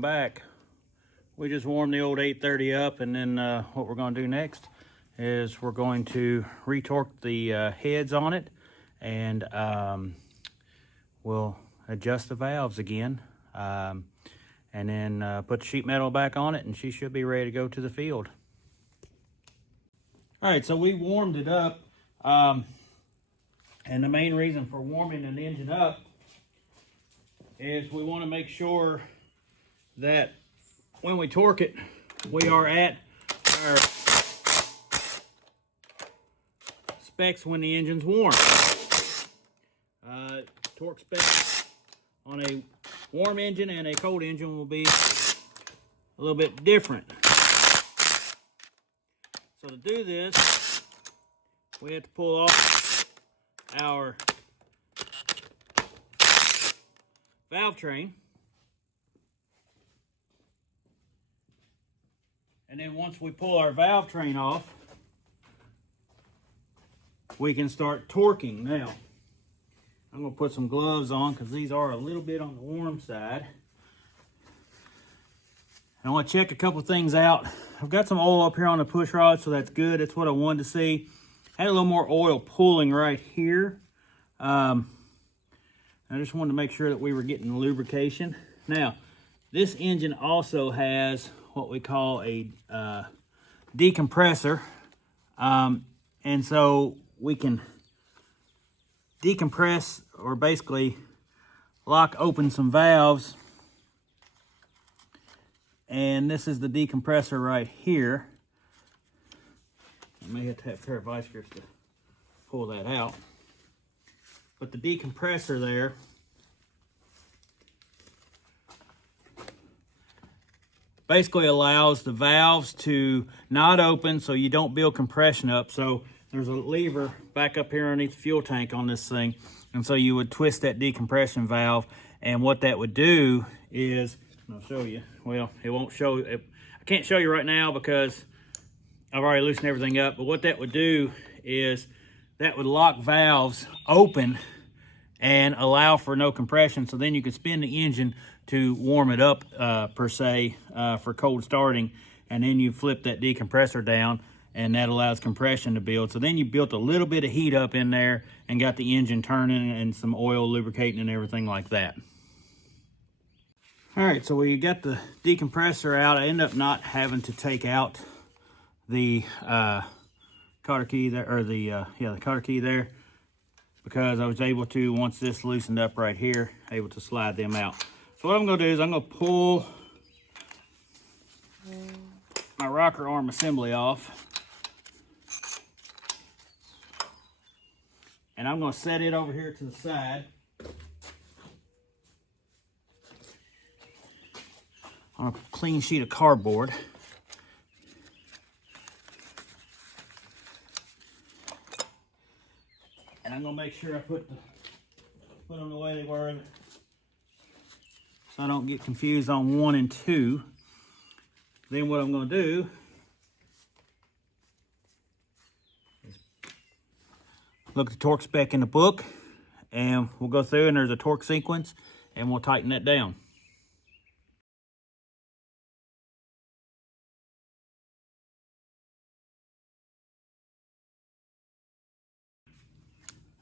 welcome back. We just warmed the old 830 up, and then what we're going to do next is we're going to retorque the heads on it, and we'll adjust the valves again, and then put the sheet metal back on it, and she should be ready to go to the field. All right, so we warmed it up, and the main reason for warming an engine up is we want to make sure that when we torque it, we are at our specs when the engine's warm. Torque specs on a warm engine and a cold engine will be a little bit different. So to do this, we have to pull off our valve train. And then once we pull our valve train off, we can start torquing. Now, I'm going to put some gloves on because these are a little bit on the warm side. I want to check a couple things out. I've got some oil up here on the push rod, so that's good. That's what I wanted to see. I had a little more oil pooling right here. I just wanted to make sure that we were getting lubrication. Now, this engine also has what we call a decompressor. And so we can decompress, or basically lock open some valves. And this is the decompressor right here. I may have to have a pair of vice grips to pull that out. But the decompressor there basically allows the valves to not open so you don't build compression up. So there's a lever back up here underneath the fuel tank on this thing. And so you would twist that decompression valve, and what that would do is, I'll show you. Well, it won't show, I can't show you right now because I've already loosened everything up, but what that would do is that would lock valves open and allow for no compression, so then you can spin the engine to warm it up per se for cold starting, and then you flip that decompressor down and that allows compression to build. So then you built a little bit of heat up in there and got the engine turning and some oil lubricating and everything like that. All right, so we got the decompressor out. I ended up not having to take out the cotter key there, or the cotter key there, because I was able to, once this loosened up right here, able to slide them out. So what I'm gonna do is I'm gonna pull my rocker arm assembly off, and I'm gonna set it over here to the side on a clean sheet of cardboard. And I'm gonna make sure I put them the way they were, so I don't get confused on 1 and 2. Then what I'm gonna do is look at the torque spec in the book, and we'll go through, and there's a torque sequence, and we'll tighten that down.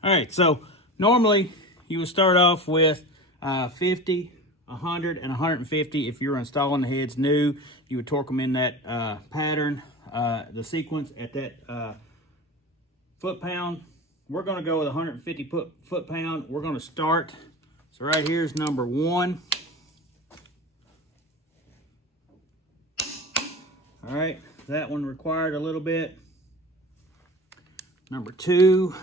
All right, so normally you would start off with 50, 100, and 150. If you're installing the heads new, you would torque them in that pattern, the sequence at that foot-pound. We're going to go with 150 foot-pound. We're going to start. So right here is number 1. All right, that one required a little bit. Number 2.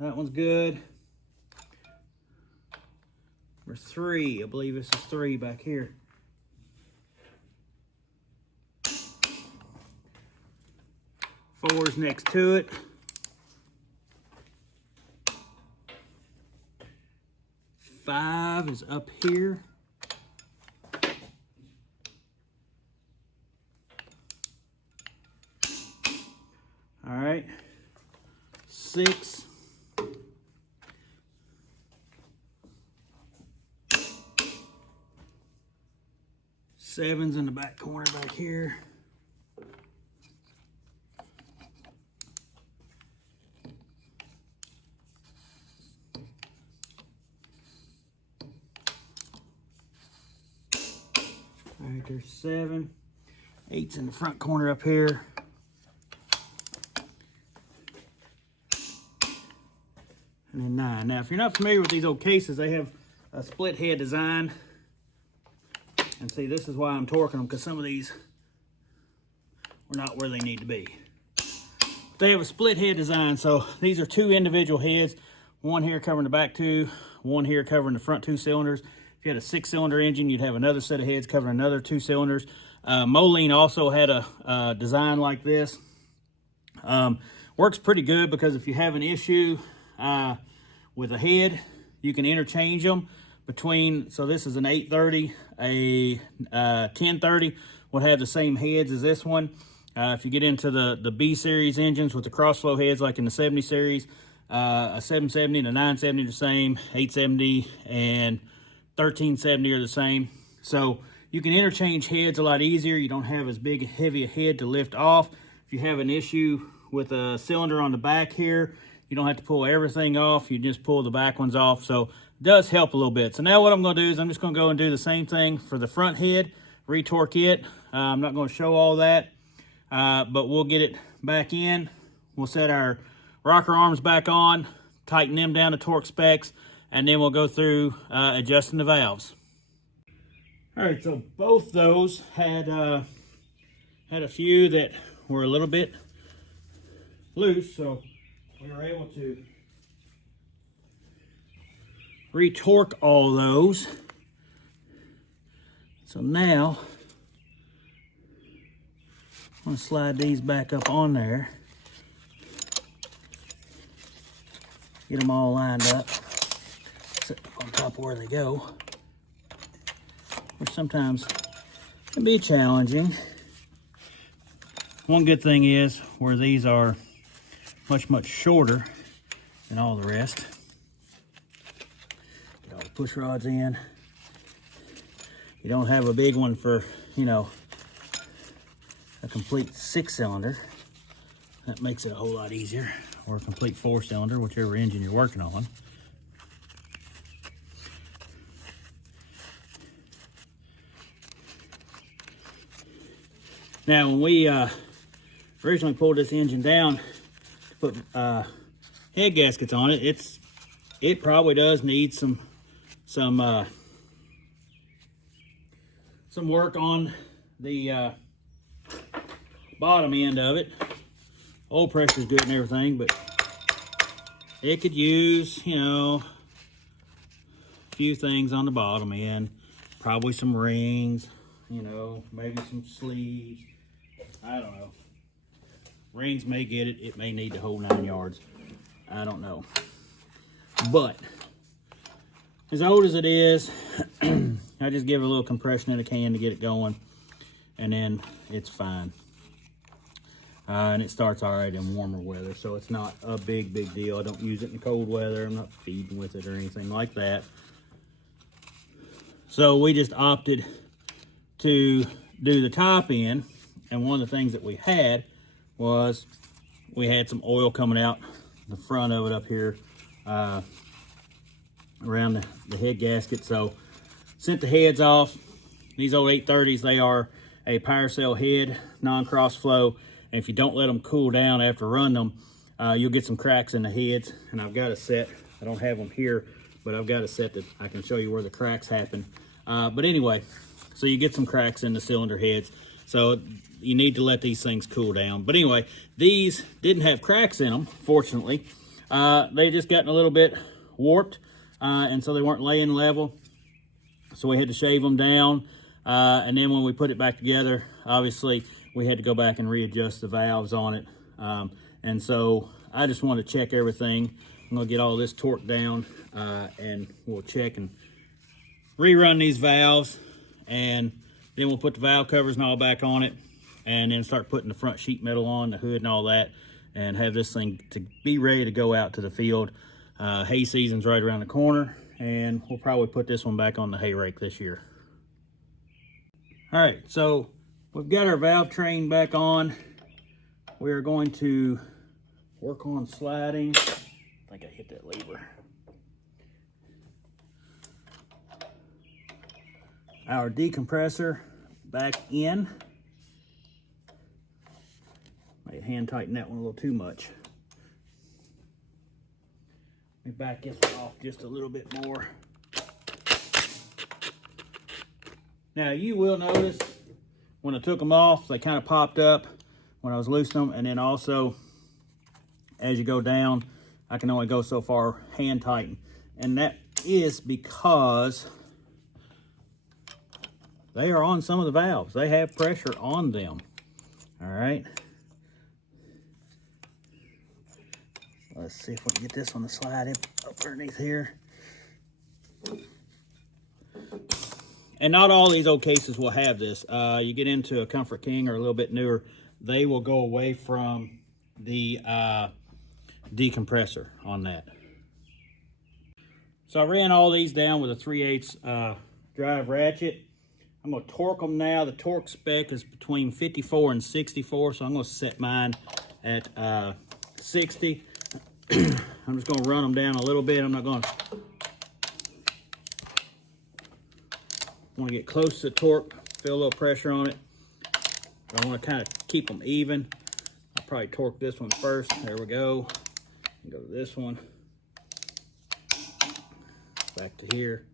That one's good. Number 3, I believe this is 3 back here. Four is next to it. 5 is up here. All right. 6 7's in the back corner back here. All right, there's 7. 8's in the front corner up here. And then 9. Now, if you're not familiar with these old cases, they have a split head design. And see, this is why I'm torquing them, because some of these were not where they need to be. They have a split head design, so these are 2 individual heads. One here covering the back 2, one here covering the front 2 cylinders. If you had a 6-cylinder engine, you'd have another set of heads covering another 2 cylinders. Moline also had a design like this. Works pretty good because if you have an issue with a head, you can interchange them between, so this is an 830, a 1030 will have the same heads as this one. If you get into the B series engines with the crossflow heads like in the 70 series, a 770 and a 970 are the same, 870 and 1370 are the same. So you can interchange heads a lot easier. You don't have as big, heavy a head to lift off. If you have an issue with a cylinder on the back here, you don't have to pull everything off. You just pull the back ones off. So it does help a little bit. So now what I'm going to do is I'm just going to go and do the same thing for the front head, retorque it. I'm not going to show all that, but we'll get it back in. We'll set our rocker arms back on, tighten them down to torque specs, and then we'll go through adjusting the valves. All right, so both those had a few that were a little bit loose, so we were able to retorque all those. So now I'm going to slide these back up on there, get them all lined up, sit on top of where they go, which sometimes can be challenging. One good thing is where these are much shorter than all the rest. Get all the push rods in. You don't have a big one for, you know, a complete 6-cylinder. That makes it a whole lot easier. Or a complete 4-cylinder, whichever engine you're working on. Now, when we originally pulled this engine down to put head gaskets on it, it probably does need some work on the bottom end of it. Oil pressure is good and everything, but it could use, you know, a few things on the bottom end. Probably some rings, you know, maybe some sleeves. I don't know. Rings may get it. It may need the whole 9 yards. I don't know. But as old as it is, I just give it a little compression in a can to get it going, and then it's fine. And it starts all right in warmer weather, so it's not a big deal. I don't use it in cold weather. I'm not feeding with it or anything like that. So we just opted to do the top end, and one of the things that we had was we had some oil coming out the front of it up here around the head gasket. So sent the heads off. These old 830s, they are a power cell head, non-cross flow. And if you don't let them cool down after running them, you'll get some cracks in the heads. And I've got a set, I don't have them here, but I've got a set that I can show you where the cracks happen. But anyway, so you get some cracks in the cylinder heads. So you need to let these things cool down. But anyway, these didn't have cracks in them, fortunately. They just gotten a little bit warped, and so they weren't laying level. So we had to shave them down. And then when we put it back together, obviously, we had to go back and readjust the valves on it. And so I just want to check everything. I'm going to get all this torqued down, and we'll check and rerun these valves. And then we'll put the valve covers and all back on it, and then start putting the front sheet metal on, the hood and all that, and have this thing to be ready to go out to the field. Hay season's right around the corner, and we'll probably put this one back on the hay rake this year. All right, so we've got our valve train back on. We are going to work on sliding. I think I hit that lever. Our decompressor back in. Might hand tighten that one a little too much. Let me back this one off just a little bit more. Now you will notice when I took them off, they kind of popped up when I was loosening them, and then also as you go down, I can only go so far hand tighten. And that is because they are on some of the valves. They have pressure on them. All right. Let's see if we can get this one to slide up underneath here. And not all these old cases will have this. You get into a Comfort King or a little bit newer, they will go away from the decompressor on that. So I ran all these down with a 3/8 drive ratchet. I'm going to torque them now. The torque spec is between 54 and 64, so I'm going to set mine at 60. I'm just going to run them down a little bit. I'm not going to... want to get close to the torque, feel a little pressure on it. But I want to kind of keep them even. I'll probably torque this one first. There we go. Go to this one. Back to here.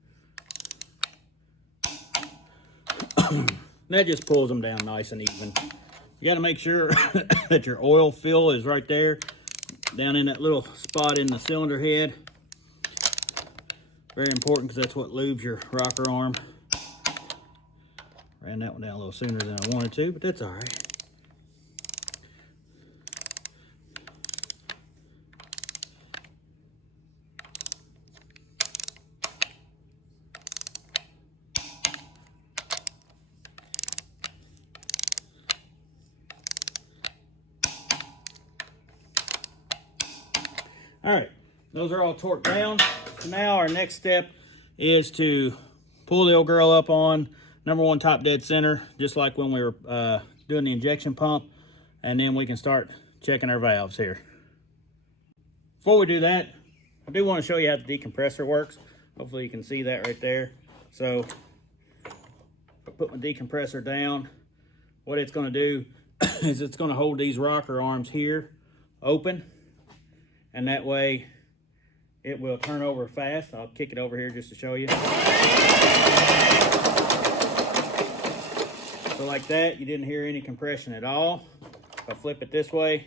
That just pulls them down nice and even. You got to make sure that your oil fill is right there, down in that little spot in the cylinder head. Very important because that's what lubes your rocker arm. Ran that one down a little sooner than I wanted to, but that's all right. All right, those are all torqued down. So now our next step is to pull the old girl up on number one top dead center, just like when we were doing the injection pump, and then we can start checking our valves here. Before we do that, I do want to show you how the decompressor works. Hopefully you can see that right there. So I put my decompressor down. What it's going to do is it's going to hold these rocker arms here open, and that way it will turn over fast. I'll kick it over here just to show you. So like that, you didn't hear any compression at all. If I flip it this way,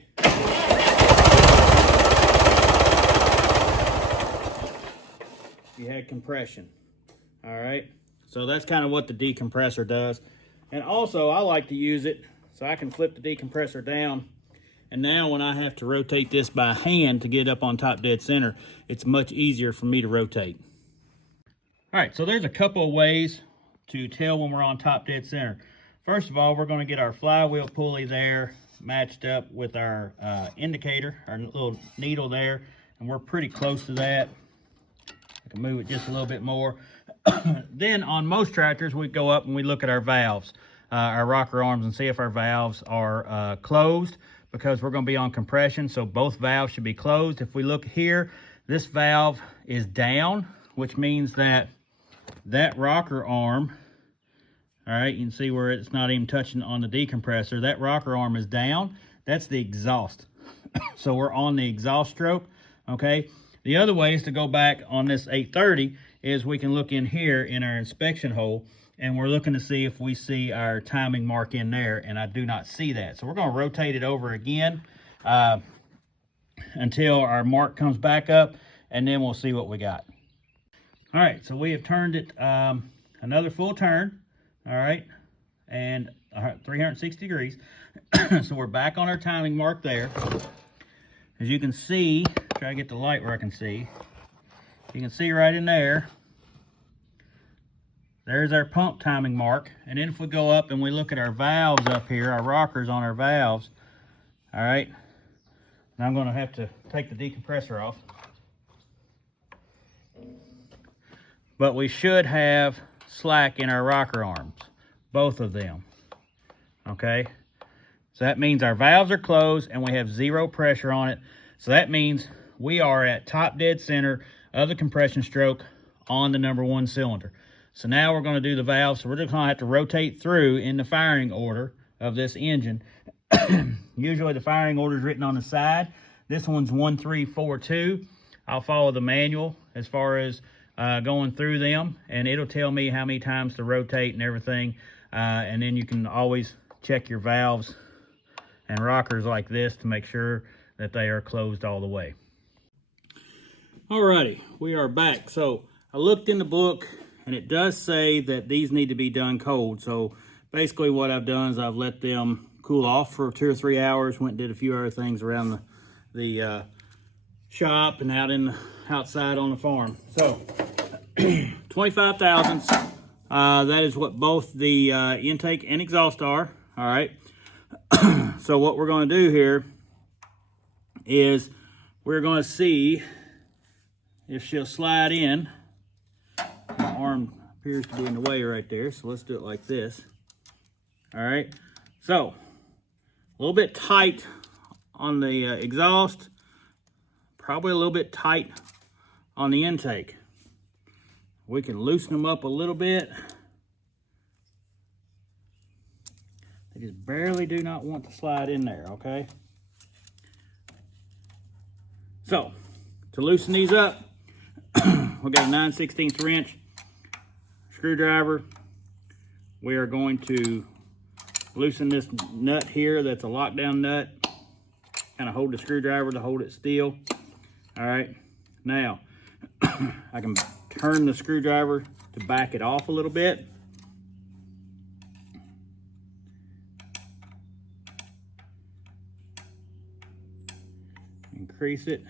you had compression. All right, so that's kind of what the decompressor does. And also I like to use it so I can flip the decompressor down, and now when I have to rotate this by hand to get up on top dead center, it's much easier for me to rotate. All right, so there's a couple of ways to tell when we're on top dead center. First of all, we're going to get our flywheel pulley there matched up with our indicator, our little needle there, and we're pretty close to that. I can move it just a little bit more. Then on most tractors, we go up and we look at our valves, our rocker arms, and see if our valves are closed, because we're going to be on compression, so both valves should be closed. If we look here, this valve is down, which means that that rocker arm, all right, you can see where it's not even touching on the decompressor. That rocker arm is down. That's the exhaust. So we're on the exhaust stroke, okay? The other way is to go back on this 830 is we can look in here in our inspection hole, and we're looking to see if we see our timing mark in there, and I do not see that. So we're going to rotate it over again until our mark comes back up, and then we'll see what we got. All right, so we have turned it another full turn, all right, and 360 degrees. So we're back on our timing mark there. As you can see, try to get the light where I can see. You can see right in there, there's our pump timing mark. And then if we go up and we look at our valves up here, our rockers on our valves, all right, and I'm going to have to take the decompressor off. But we should have slack in our rocker arms. both of them, okay? So that means our valves are closed and we have 0 pressure on it. So that means we are at top dead center of the compression stroke on the number 1 cylinder. So now we're going to do the valves. So we're just going to have to rotate through in the firing order of this engine. Usually the firing order is written on the side. This one's 1, 3, 4, 2. I'll follow the manual as far as going through them, and it'll tell me how many times to rotate and everything. And then you can always check your valves and rockers like this to make sure that they are closed all the way. Alrighty, we are back. So I looked in the book and it does say that these need to be done cold. So basically what I've done is I've let them cool off for 2 or 3 hours, went and did a few other things around the shop and outside on the farm. So 25 thousandths, that is what both the intake and exhaust are. All right. So what we're going to do here is we're going to see if she'll slide in. My arm appears to be in the way right there, so let's do it like this. All right. So a little bit tight on the exhaust, probably a little bit tight on the intake. We can loosen them up a little bit. They just barely do not want to slide in there, okay? So, to loosen these up, we got a 9/16 wrench, screwdriver. We are going to loosen this nut here. That's a lockdown nut. Kind of hold the screwdriver to hold it still. All right, now I can turn the screwdriver to back it off a little bit. Increase it.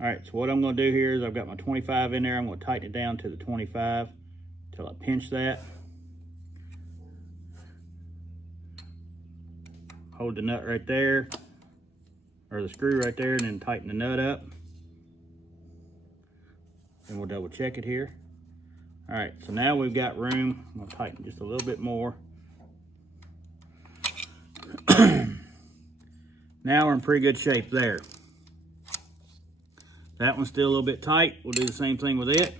All right, so what I'm going to do here is I've got my 25 in there. I'm going to tighten it down to the 25 until I pinch that. Hold the nut right there, or the screw right there, and then tighten the nut up. And we'll double check it here. All right, so now we've got room. I'm gonna tighten just a little bit more. Now we're in pretty good shape there. That one's still a little bit tight. We'll do the same thing with it.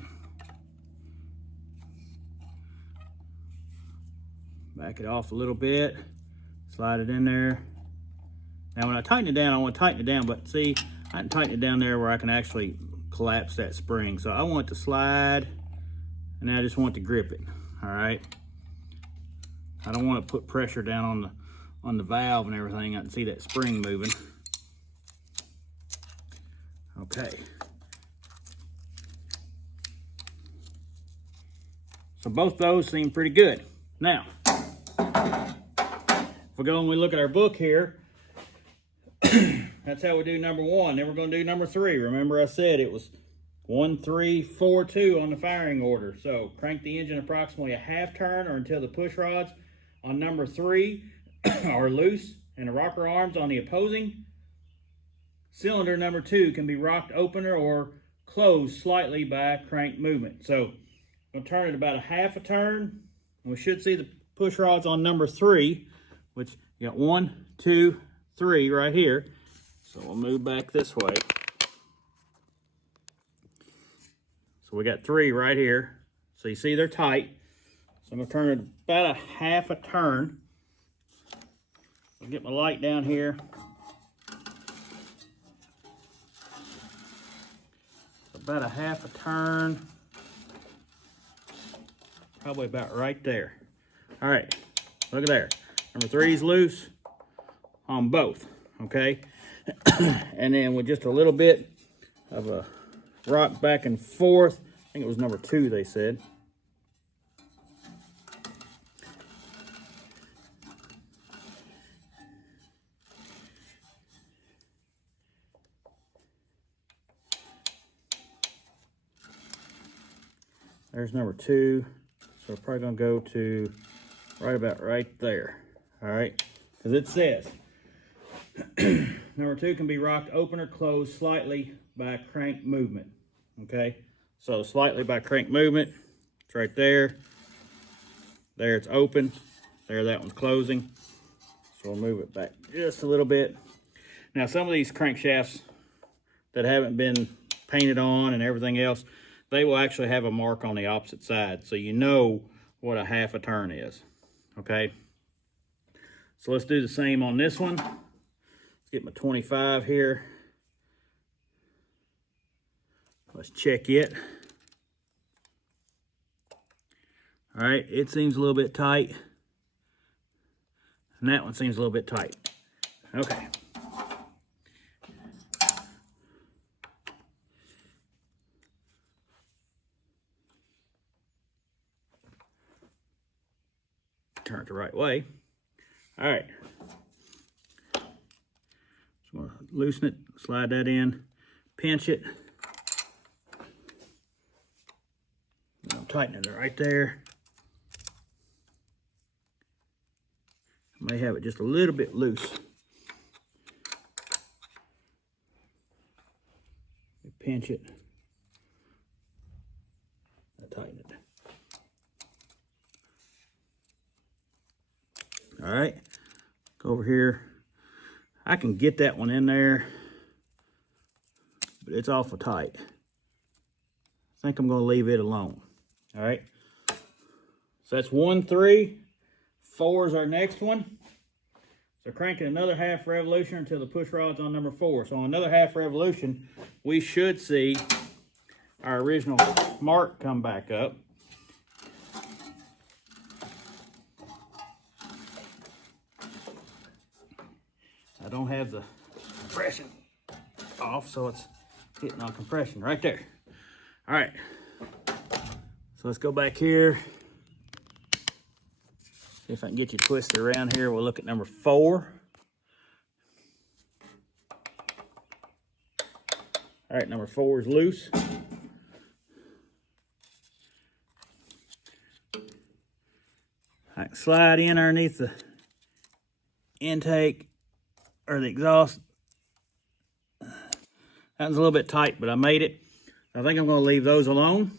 Back it off a little bit. Slide it in there. Now when I tighten it down, I want to tighten it down, but see, I can tighten it down there where I can actually collapse that spring. So I want it to slide, and I just want to grip it, all right? I don't want to put pressure down on the valve and everything. I can see that spring moving. Okay. So both those seem pretty good. Now, if we go and we look at our book here, that's how we do number 1. Then we're going to do number 3. Remember I said it was 1, 3, 4, 2 on the firing order. So crank the engine approximately a half turn or until the push rods on number 3 are loose and the rocker arms on the opposing cylinder number 2 can be rocked opener or closed slightly by crank movement. So I'm going to turn it about a half a turn. And we should see the push rods on number 3, which you got 1, 2, 3 right here. So we'll move back this way. So we got 3 right here. So you see they're tight. So I'm gonna turn it about a half a turn. I'll get my light down here. So about a half a turn. Probably about right there. All right, look at there. Number 3 is loose on both, okay? And then with just a little bit of a rock back and forth, I think it was number 2 they said. There's number 2. So we're probably gonna go to right about right there. All right, because it says number 2 can be rocked open or closed slightly by crank movement. Okay, so slightly by crank movement, it's right there. There it's open. There, that one's closing. So we'll move it back just a little bit. Now, some of these crankshafts that haven't been painted on and everything else, they will actually have a mark on the opposite side, so you know what a half a turn is, okay? So let's do the same on this one. Let's get my 25 here. Let's check it. All right, it seems a little bit tight. And that one seems a little bit tight. Okay. Turn it the right way. All right. So I'm gonna loosen it, slide that in, pinch it. I'm tightening it right there. I may have it just a little bit loose. Pinch it. I tighten it. All right, go over here. I can get that one in there, but it's awful tight. I think I'm gonna leave it alone. All right, so that's 1, 3. 4 is our next one. So cranking another half revolution until the push rod's on number 4. So on another half revolution, we should see our original mark come back up. I don't have the compression off, so it's hitting on compression right there. All right, so let's go back here. See if I can get you twisted around here. We'll look at number 4. All right, number 4 is loose. I can slide in underneath the intake or the exhaust. That one's a little bit tight, but I made it. I think I'm going to leave those alone.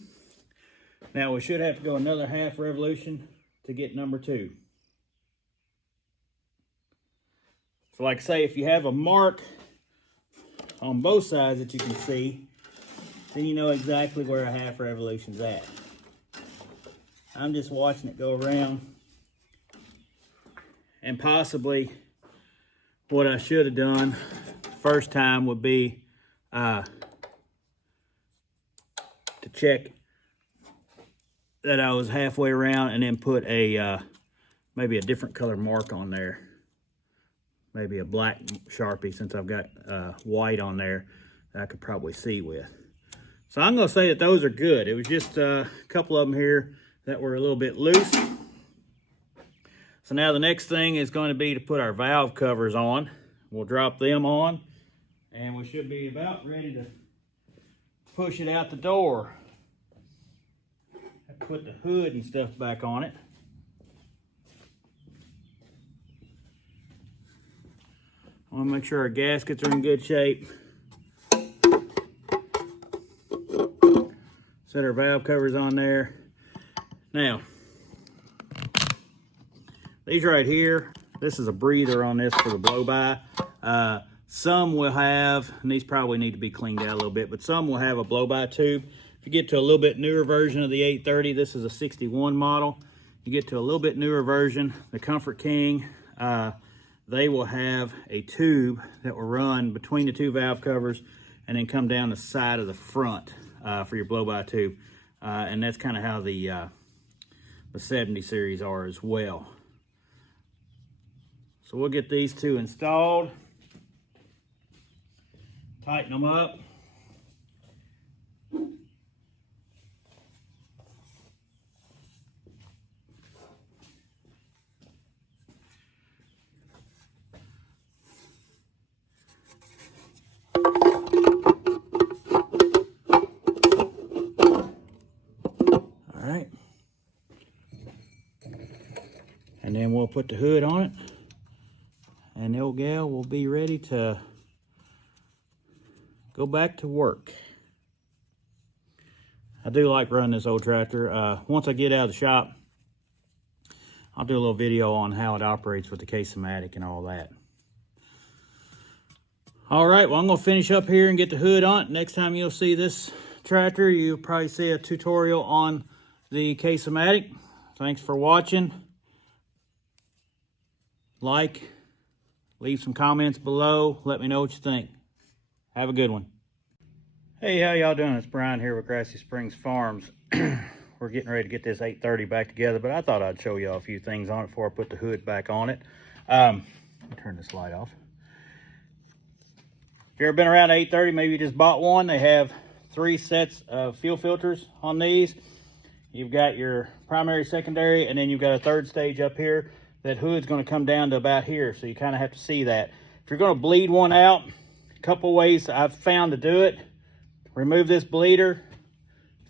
Now we should have to go another half revolution to get number 2. So like I say, if you have a mark on both sides that you can see, then you know exactly where a half revolution's at. I'm just watching it go around, and possibly what I should have done first time would be to check that I was halfway around and then put a maybe a different color mark on there. Maybe a black Sharpie, since I've got white on there that I could probably see with. So I'm going to say that those are good. It was just a couple of them here that were a little bit loose. So now the next thing is going to be to put our valve covers on. We'll drop them on, and we should be about ready to push it out the door. Have to put the hood and stuff back on it. I want to make sure our gaskets are in good shape. Set our valve covers on there. Now, these right here, this is a breather on this for the blow-by. Some will have, and these probably need to be cleaned out a little bit, but some will have a blow-by tube. If you get to a little bit newer version of the 830, this is a 61 model. You get to a little bit newer version, the Comfort King, they will have a tube that will run between the two valve covers and then come down the side of the front for your blow-by tube. And that's kind of how the 70 series are as well. So we'll get these two installed, tighten them up. And then we'll put the hood on it, and the old gal will be ready to go back to work. I do like running this old tractor. Once I get out of the shop, I'll do a little video on how it operates with the Case-O-Matic and all that. All right, well, I'm gonna finish up here and get the hood on. Next time you'll see this tractor, you'll probably see a tutorial on the Case-O-Matic. Thanks for watching. Like, leave some comments below. Let me know what you think. Have a good one. Hey, how y'all doing? It's Brian here with Grassy Springs Farms. We're getting ready to get this 830 back together, but I thought I'd show y'all a few things on it before I put the hood back on it. Let me turn this light off. If you've ever been around 830, maybe you just bought one. They have 3 sets of fuel filters on these. You've got your primary, secondary, and then you've got a 3rd stage up here. That hood's going to come down to about here, so you kind of have to see that. If you're going to bleed one out, a couple ways I've found to do it. Remove this bleeder,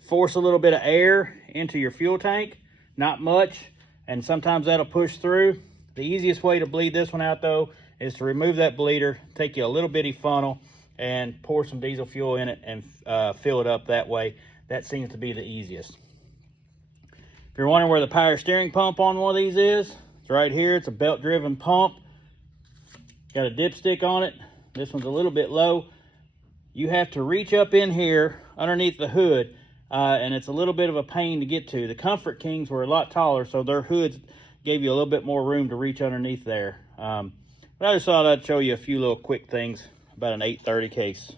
force a little bit of air into your fuel tank, not much, and sometimes that'll push through. The easiest way to bleed this one out though is to remove that bleeder, take you a little bitty funnel and pour some diesel fuel in it and fill it up that way. That seems to be the easiest. If you're wondering where the power steering pump on one of these is, it's right here. It's a belt driven pump. Got a dipstick on it. This one's a little bit low. You have to reach up in here underneath the hood, and it's a little bit of a pain to get to. The Comfort Kings were a lot taller, so their hoods gave you a little bit more room to reach underneath there. But I just thought I'd show you a few little quick things about an 830 case.